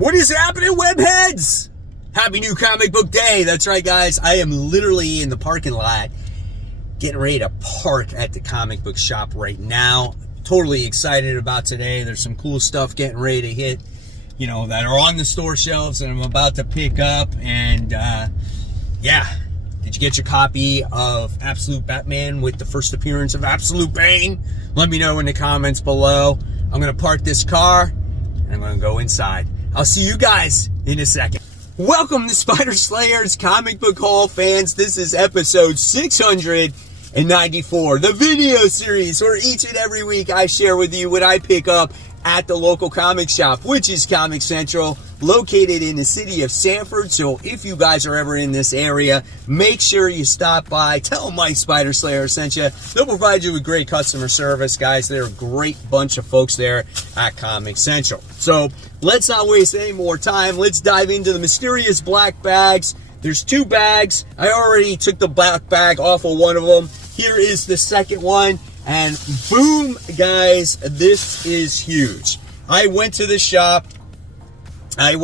What is happening, webheads? Happy new comic book day. That's right, guys. I am literally in the parking lot getting ready to park at the comic book shop right now. Totally excited about today. There's some cool stuff getting ready to hit, that are on the store shelves and I'm about to pick up. And yeah, did you get your copy of Absolute Batman with the first appearance of Absolute Bane? Let me know in the comments below. I'm going to park this car and I'm going to go inside. I'll see you guys in a second. Welcome to Spider Slayer's Comic Book Haul, fans. This is episode 694, the video series where each and every week I share with you what I pick up at the local comic shop, which is Comic Central, located in the city of Sanford. So if you guys are ever in this area, make sure you stop by. Tell them Mike Spider Slayer sent you. They'll provide you with great customer service, guys. They're a great bunch of folks there at Comic Central. So let's not waste any more time. Let's dive into the mysterious black bags. There's two bags. I already took the black bag off of one of them. Here is the second one. And boom, guys, this is huge. I went to the shop and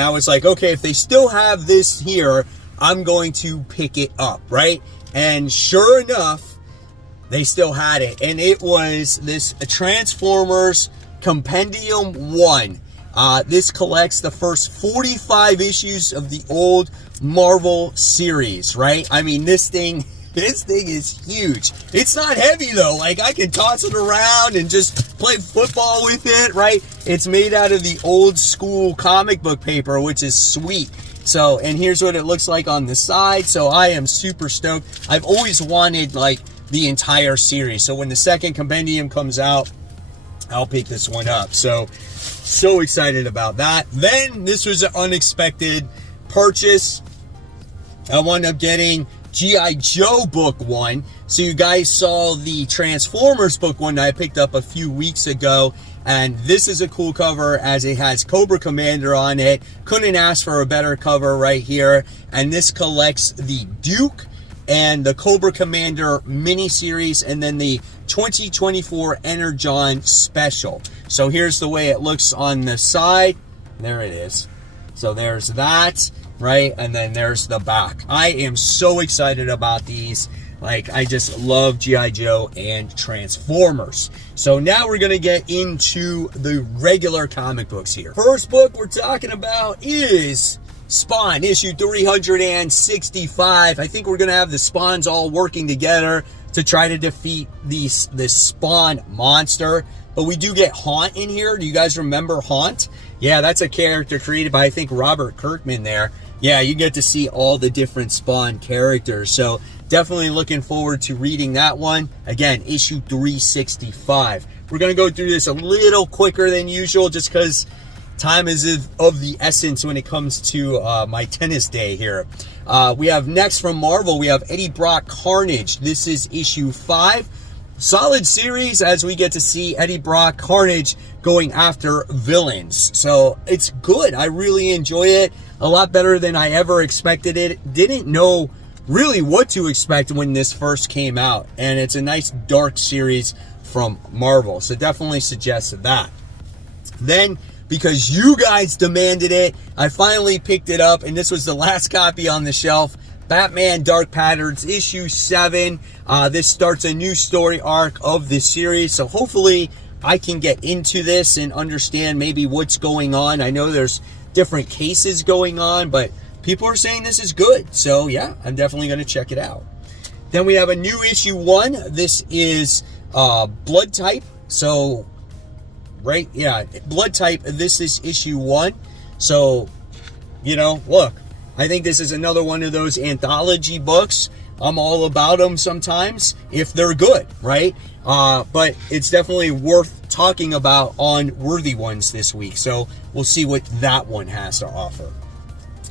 I was like, okay, if they still have this here, I'm going to pick it up, right? And sure enough, they still had it. And it was this Transformers Compendium 1. This collects the first 45 issues of the old Marvel series, right? I mean, this thing is huge. It's not heavy though. Like, I can toss it around and just play football with it, right? It's made out of the old school comic book paper, which is sweet. So, and here's what it looks like on the side. So I am super stoked. I've always wanted like the entire series. So when the second compendium comes out, I'll pick this one up. So excited about that. Then this was an unexpected purchase. I wound up getting G.I. Joe book 1. So you guys saw the Transformers book 1 that I picked up a few weeks ago. And this is a cool cover as it has Cobra Commander on it. Couldn't ask for a better cover right here. And this collects the Duke and the Cobra Commander miniseries and then the 2024 Energon special. So here's the way it looks on the side. There it is. So there's that. Right, and then there's the back. I am so excited about these. Like, I just love G.I. Joe and Transformers. So now we're going to get into the regular comic books here. First book we're talking about is Spawn, issue 365. I think we're going to have the Spawns all working together to try to defeat this Spawn monster. But we do get Haunt in here. Do you guys remember Haunt? Yeah, that's a character created by, I think, Robert Kirkman there. Yeah, you get to see all the different Spawn characters. So definitely looking forward to reading that one. Again, issue 365. We're going to go through this a little quicker than usual just because time is of the essence when it comes to my tennis day here. We have next from Marvel, we have Eddie Brock Carnage. This is issue 5. Solid series as we get to see Eddie Brock Carnage going after villains. So it's good. I really enjoy it. A lot better than I ever expected it. Didn't know really what to expect when this first came out. And it's a nice dark series from Marvel. So definitely suggest that. Then, because you guys demanded it, I finally picked it up. And this was the last copy on the shelf. Batman Dark Patterns, issue 7. This starts a new story arc of this series. So hopefully I can get into this and understand maybe what's going on. I know there's different cases going on, but people are saying this is good. So yeah, I'm definitely going to check it out. Then we have a new issue 1. This is Blood Type. So, right, yeah, Blood Type. This is issue 1. So, look. I think this is another one of those anthology books. I'm all about them sometimes if they're good, right? But it's definitely worth talking about on Worthy Ones this week. So we'll see what that one has to offer.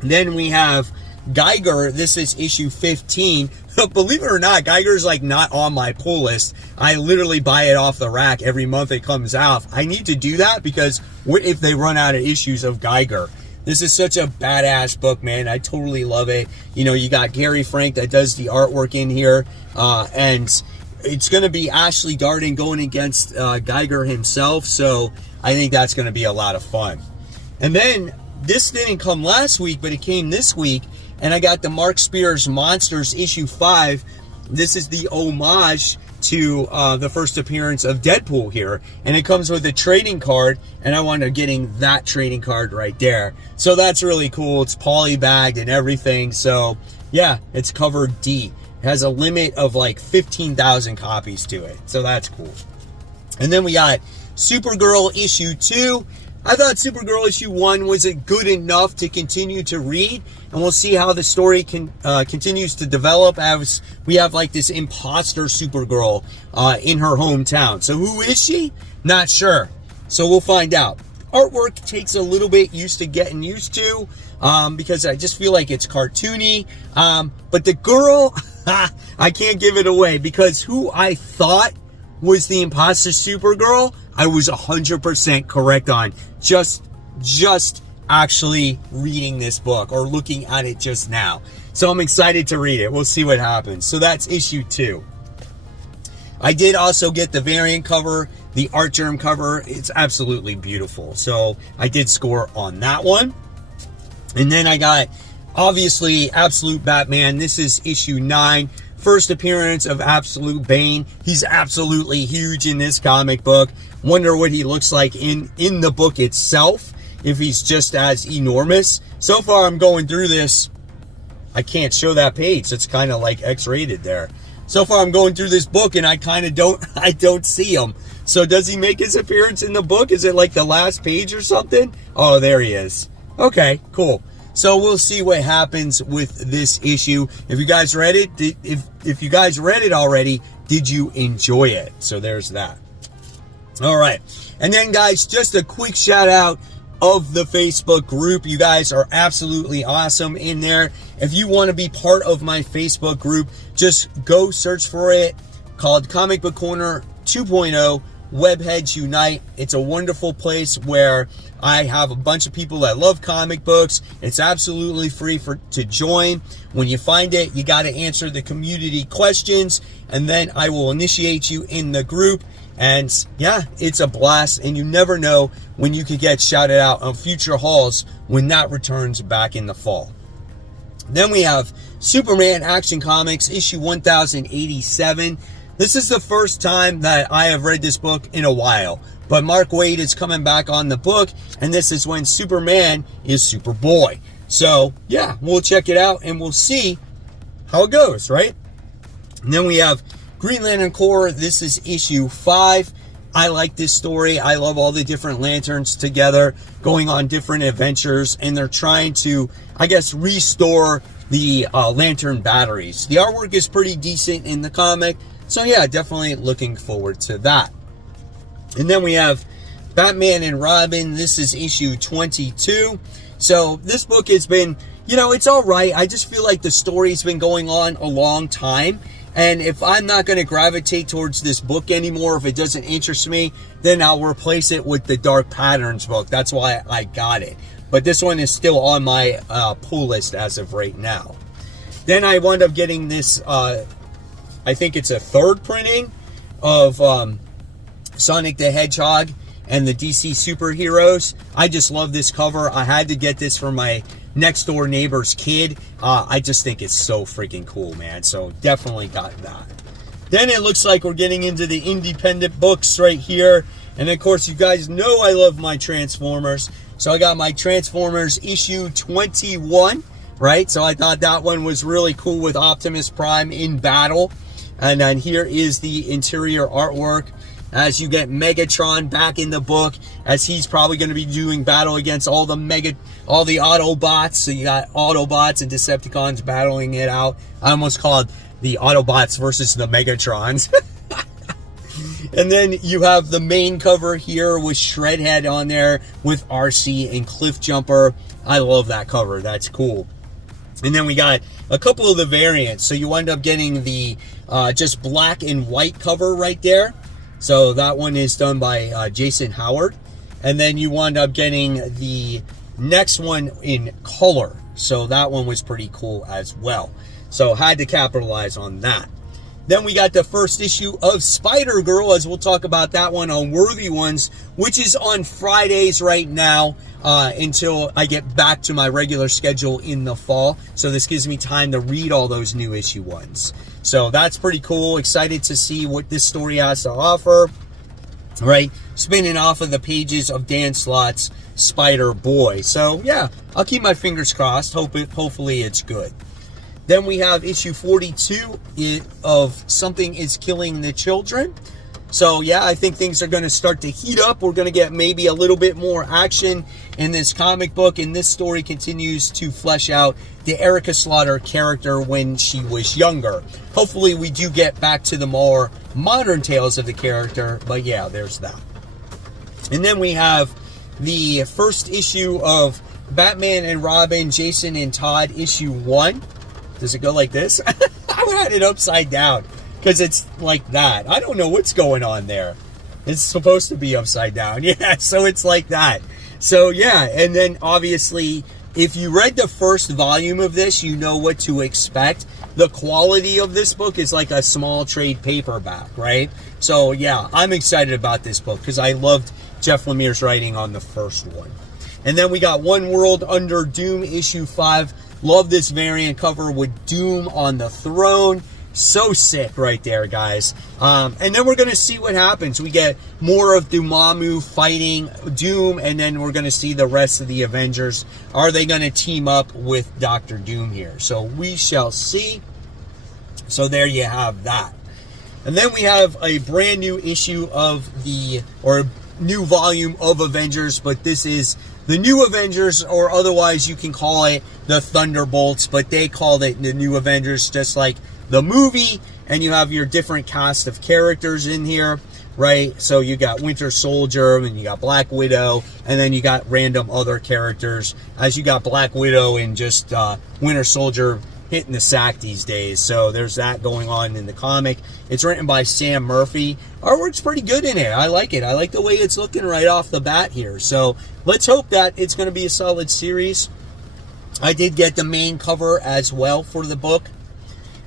Then we have Geiger. This is issue 15. Believe it or not, Geiger's like not on my pull list. I literally buy it off the rack every month it comes out. I need to do that because what if they run out of issues of Geiger? This is such a badass book, man. I totally love it. You got Gary Frank that does the artwork in here. And it's going to be Ashley Darden going against Geiger himself. So I think that's going to be a lot of fun. And then this didn't come last week, but it came this week. And I got the Mark Spears Monsters issue 5. This is the homage to the first appearance of Deadpool here. And it comes with a trading card. And I wound up getting that trading card right there. So that's really cool. It's polybagged and everything. So yeah, it's cover D. It has a limit of like 15,000 copies to it. So that's cool. And then we got Supergirl issue 2. I thought Supergirl issue 1 wasn't good enough to continue to read, and we'll see how the story continues to develop as we have like this imposter Supergirl in her hometown. So who is she? Not sure. So we'll find out. Artwork takes a little bit getting used to because I just feel like it's cartoony. But the girl, I can't give it away because who I thought was the imposter Supergirl, I was 100% correct on. Just actually reading this book or looking at it just now. So I'm excited to read it. We'll see what happens. So that's issue 2. I did also get the variant cover, the art germ cover. It's absolutely beautiful. So I did score on that one. And then I got, obviously, Absolute Batman. This is issue 9. First appearance of Absolute Bane. He's absolutely huge in this comic book. Wonder what he looks like in the book itself, if he's just as enormous. So far, I'm going through this. I can't show that page. It's kind of like X-rated there. So far, I'm going through this book, and I kind of don't see him. So does he make his appearance in the book? Is it like the last page or something? Oh, there he is. Okay, cool. So we'll see what happens with this issue. If you guys read it, if you guys read it already, did you enjoy it? So there's that. All right. And then, guys, just a quick shout out of the Facebook group. You guys are absolutely awesome in there. If you want to be part of my Facebook group, just go search for it, called Comic Book Corner 2.0 Webheads Unite. It's a wonderful place where I have a bunch of people that love comic books. It's absolutely free to join. When you find it, you got to answer the community questions, and then I will initiate you in the group. And yeah, it's a blast, and you never know when you could get shouted out on future hauls when that returns back in the fall. Then we have Superman Action Comics issue 1087. This is the first time that I have read this book in a while, but Mark Waid is coming back on the book, and this is when Superman is Superboy. So yeah, we'll check it out and we'll see how it goes, right? And then we have Green Lantern Corps. This is issue 5. I like this story. I love all the different lanterns together going on different adventures, and they're trying to, I guess, restore the lantern batteries. The artwork is pretty decent in the comic, so yeah, definitely looking forward to that. And then we have Batman and Robin. This is issue 22. So this book has been, it's all right. I just feel like the story's been going on a long time. And if I'm not going to gravitate towards this book anymore, if it doesn't interest me, then I'll replace it with the Dark Patterns book. That's why I got it. But this one is still on my pull list as of right now. Then I wound up getting this, I think it's a third printing of Sonic the Hedgehog and the DC superheroes. I just love this cover. I had to get this for my next door neighbor's kid. I just think it's so freaking cool, man. So definitely got that. Then it looks like we're getting into the independent books right here. And of course, you guys know I love my Transformers. So I got my Transformers issue 21, right? So I thought that one was really cool with Optimus Prime in battle. And then here is the interior artwork as you get Megatron back in the book, as he's probably going to be doing battle against all the Autobots. So you got Autobots and Decepticons battling it out. I almost called the Autobots versus the Megatrons. And then you have the main cover here with Shredhead on there with RC and Cliffjumper. I love that cover. That's cool. And then we got a couple of the variants. So you wind up getting the just black and white cover right there. So that one is done by Jason Howard. And then you wind up getting the next one in color. So that one was pretty cool as well. So had to capitalize on that. Then we got the first issue of Spider-Girl, as we'll talk about that one on Worthy Ones, which is on Fridays right now until I get back to my regular schedule in the fall. So this gives me time to read all those new issue ones. So that's pretty cool. Excited to see what this story has to offer. Right? Spinning off of the pages of Dan Slott's Spider-Boy. So yeah, I'll keep my fingers crossed. Hopefully it's good. Then we have issue 42 of Something is Killing the Children. So yeah, I think things are going to start to heat up. We're going to get maybe a little bit more action in this comic book. And this story continues to flesh out the Erica Slaughter character when she was younger. Hopefully we do get back to the more modern tales of the character. But yeah, there's that. And then we have the first issue of Batman and Robin, Jason and Todd, issue 1. Does it go like this? I had it upside down because it's like that. I don't know what's going on there. It's supposed to be upside down. Yeah, so it's like that. So yeah, and then obviously, if you read the first volume of this, you know what to expect. The quality of this book is like a small trade paperback, right? So yeah, I'm excited about this book because I loved Jeff Lemire's writing on the first one. And then we got One World Under Doom, issue 5. Love this variant cover with Doom on the throne. So sick right there, guys. And then we're going to see what happens. We get more of Dormammu fighting Doom, and then we're going to see the rest of the Avengers. Are they going to team up with Dr. Doom here? So we shall see. So there you have that. And then we have a brand new issue of or new volume of Avengers, but this is the New Avengers, or otherwise you can call it the Thunderbolts, but they called it the New Avengers just like the movie, and you have your different cast of characters in here, right? So you got Winter Soldier, and you got Black Widow, and then you got random other characters, as you got Black Widow and just Winter Soldier hitting the sack these days. So there's that going on in the comic. It's written by Sam Murphy. Artwork's pretty good in it. I like it. I like the way it's looking right off the bat here. So let's hope that it's going to be a solid series. I did get the main cover as well for the book.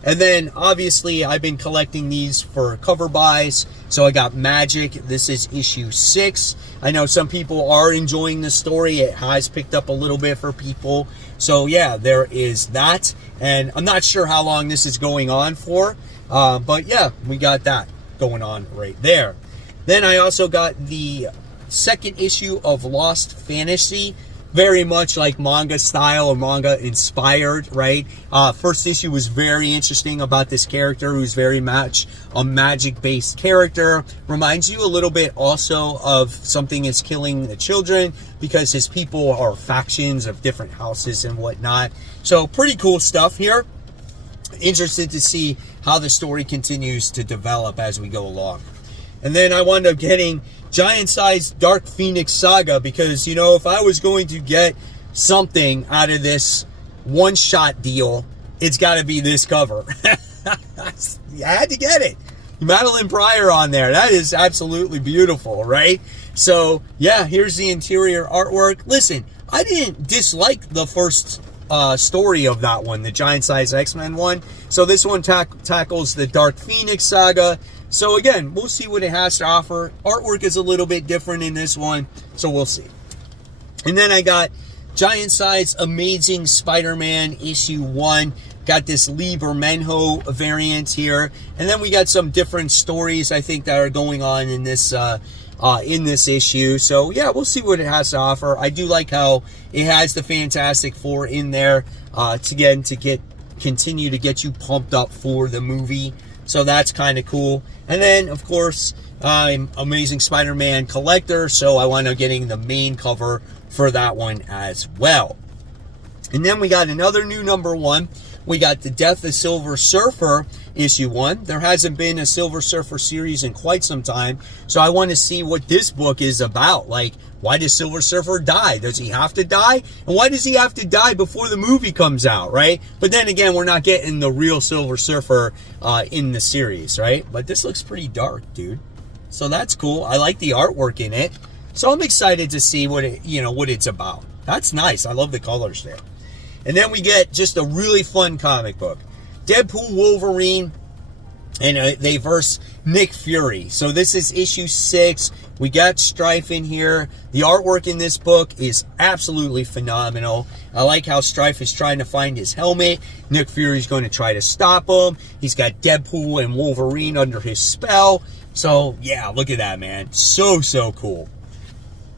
And then, obviously, I've been collecting these for cover buys. So I got Magic. This is issue 6. I know some people are enjoying the story. It has picked up a little bit for people. So, yeah, there is that. And I'm not sure how long this is going on for. But, yeah, we got that going on right there. Then I also got the second issue of Lost Fantasy. Very much like manga style or manga inspired, right? First issue was very interesting about this character who's very much a magic-based character. Reminds you a little bit also of Something is Killing the Children, because his people are factions of different houses and whatnot. So pretty cool stuff here. Interested to see how the story continues to develop as we go along. And then I wound up getting giant-sized Dark Phoenix Saga, because, you know, if I was going to get something out of this one-shot deal, it's got to be this cover. I had to get it. Madeline Pryor on there. That is absolutely beautiful, right? So, yeah, here's the interior artwork. Listen, I didn't dislike the first story of that one, the giant-sized X-Men one. So this one tackles the Dark Phoenix Saga. So again, we'll see what it has to offer. Artwork is a little bit different in this one, so we'll see. And then I got giant size Amazing Spider-Man issue 1. Got this Lee Bermejo variant here. And then we got some different stories, I think, that are going on in this issue. So yeah, we'll see what it has to offer. I do like how it has the Fantastic Four in there to continue to get you pumped up for the movie. So that's kind of cool. And then, of course, I'm Amazing Spider-Man collector, so I wound up getting the main cover for that one as well. And then we got another new number 1. We got the Death of Silver Surfer issue 1. There hasn't been a Silver Surfer series in quite some time, so I want to see what this book is about. Like, why does Silver Surfer die? Does he have to die? And why does he have to die before the movie comes out, right? But then again, we're not getting the real Silver Surfer in the series, right? But this looks pretty dark, dude. So that's cool. I like the artwork in it. So I'm excited to see what it's about. That's nice. I love the colors there. And then we get just a really fun comic book. Deadpool Wolverine and they verse Nick Fury. So this is issue 6. We got Strife in here. The artwork in this book is absolutely phenomenal. I like how Strife is trying to find his helmet. Nick Fury's going to try to stop him. He's got Deadpool and Wolverine under his spell. So yeah, look at that, man. So cool.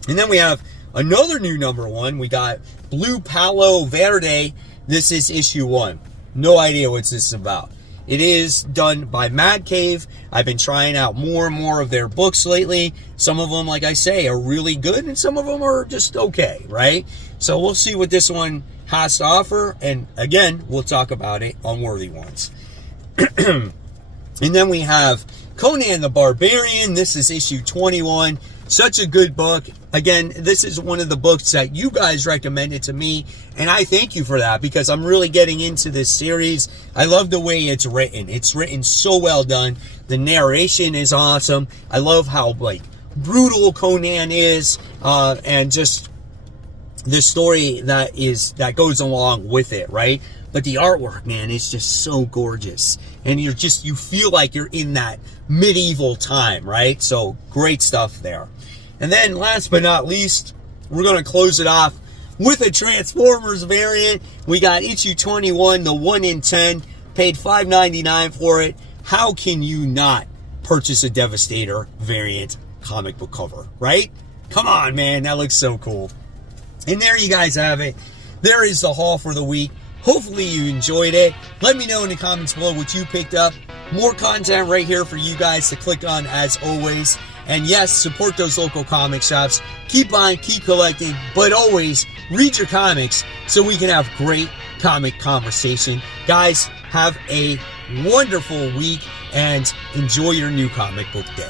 And then we have another new #1. We got Blue Palo Verde. This is issue 1. No idea what this is about. It is done by Mad Cave. I've been trying out more and more of their books lately. Some of them, like I say, are really good, and some of them are just okay, right? So we'll see what this one has to offer, and again, we'll talk about it on Worthy Ones. And then we have Conan the Barbarian. This is issue 21. Such a good book. Again, this is one of the books that you guys recommended to me, and I thank you for that because I'm really getting into this series. I love the way it's written. It's written so well done. The narration is awesome. I love how brutal Conan is, and just the story that goes along with it, right? But the artwork, man, is just so gorgeous. And you feel like you're in that medieval time, right? So great stuff there. And then last but not least, we're going to close it off with a Transformers variant. We got issue 21, the 1 in 10, paid $5.99 for it. How can you not purchase a Devastator variant comic book cover, right? Come on, man, that looks so cool. And there you guys have it. There is the haul for the week. Hopefully you enjoyed it. Let me know in the comments below what you picked up. More content right here for you guys to click on as always. And yes, support those local comic shops. Keep buying, keep collecting, but always read your comics so we can have great comic conversation. Guys, have a wonderful week and enjoy your new comic book day.